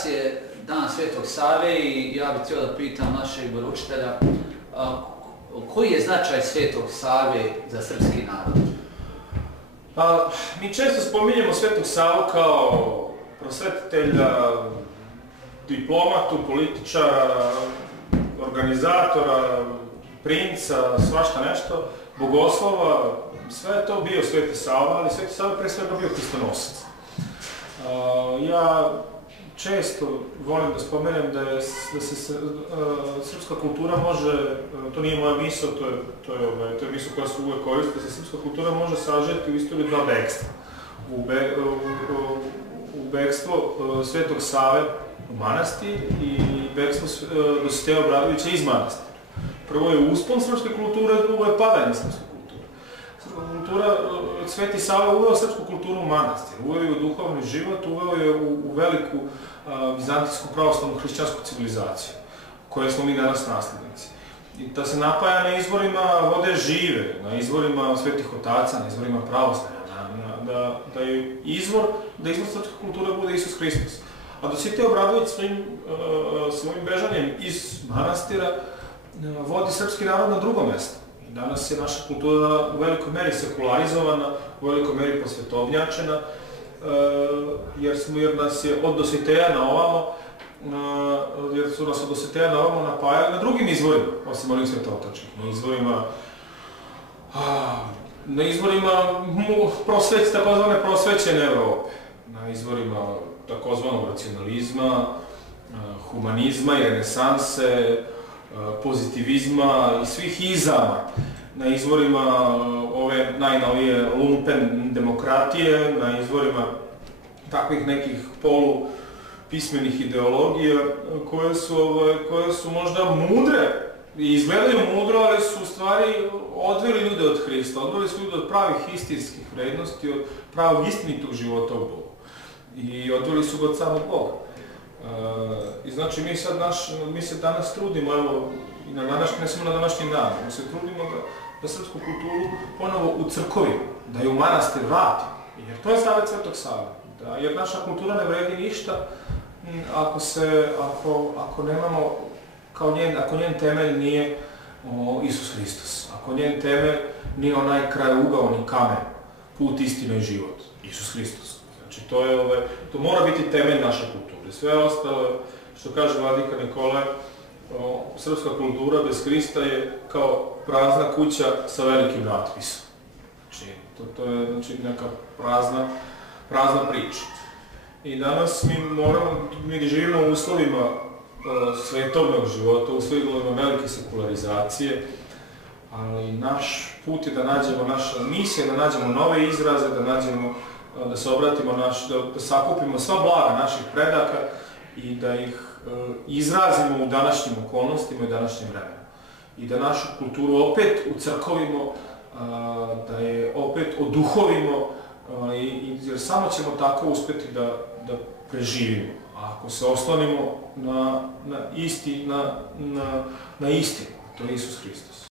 Danas je dan Svetog Save i ja bih htio da pitam našeg veroučitelja koji je značaj Svetog Save za srpski narod? Mi često spominjemo Svetog Savu kao prosvetitelja, diplomatu, političara, organizatora, princa, svašta nešto, bogoslova. Sve je to bio Sveti Sava, ali Sveti Sava je pre svega bio kristonosac. Ja često volim da spomenem da se srpska kultura može, to nije moja misao, to je misao koja se uvek koristi, da se srpska kultura može sažeti u istoriju dva bekstva. U bekstvo Svetog Save u manastir i bekstvo Dositeja Obradovića iz manastira. Prvo je uspon srpske kulture, drugo je padanje srpske kulture. Srpska kultura, Sveti Sava uveo srpsku kulturu u manastir, uveo je u duhovni život, uveo je u veliku vizantijsku pravoslavnu hrišćansku civilizaciju, koje smo mi danas naslednici. I da se napaja na izvorima vode žive, na izvorima svetih otaca, na izvorima pravoslavlja, da je izvor srpske kulture bude Isus Hristos. A Dositej Obradović svojim bežanjem iz manastira vodi srpski narod na drugo mesto. I danas je naša kultura u velikoj meri sekularizovana, u velikoj meri posvetovnjačena, jer nas je od Dositeja na ovamo, jer su nas od Dositeja na ovamo napajali na drugim izvorima, osim onih svetotočkih, na izvorima takozvane prosvećene Evrope, na izvorima takozvanog racionalizma, humanizma i renesanse, pozitivizma i svih izama, na izvorima ove najnovije lumpen demokratije, na izvorima takvih nekih polupismenih ideologija koje su možda mudre i izgledaju mudro, ali su u stvari odveli ljude od Hrista, odveli su ljude od pravih istinskih vrednosti, od pravog istinitog života u Bogu. I odveli su ga od samog Boga. I znači mi se danas trudimo, evo, i ne samo na današnji dan, mi se trudimo da srpsku kulturu ponovo ucrkovimo, da je u manastir vratimo. Jer to je zavet Svetog Save. Jer naša kultura ne vredi ništa ako njen temelj nije Isus Hristos. Ako njen temelj nije onaj krajougao ni kamen, put, istina i život, Isus Hristos. Znači to mora biti temelj naše kulture. Sve ostalo, što kaže vladika Nikolaj, srpska kultura bez Hrista je kao prazna kuća sa velikim natpisom. Znači, to je neka prazna priča. I danas mi živimo u uslovima svetovnog života, u uslovima velike sekularizacije, ali naš put je da nađemo, naša misija je da nađemo nove izraze, da se obratimo, da sakupimo sva blaga naših predaka i da ih izrazimo u današnjim okolnostima i današnjem vremenu. I da našu kulturu opet ucrkovimo, da je opet oduhovimo, jer samo ćemo tako uspeti da preživimo. A ako se oslonimo na istinu, to je Isus Hristos.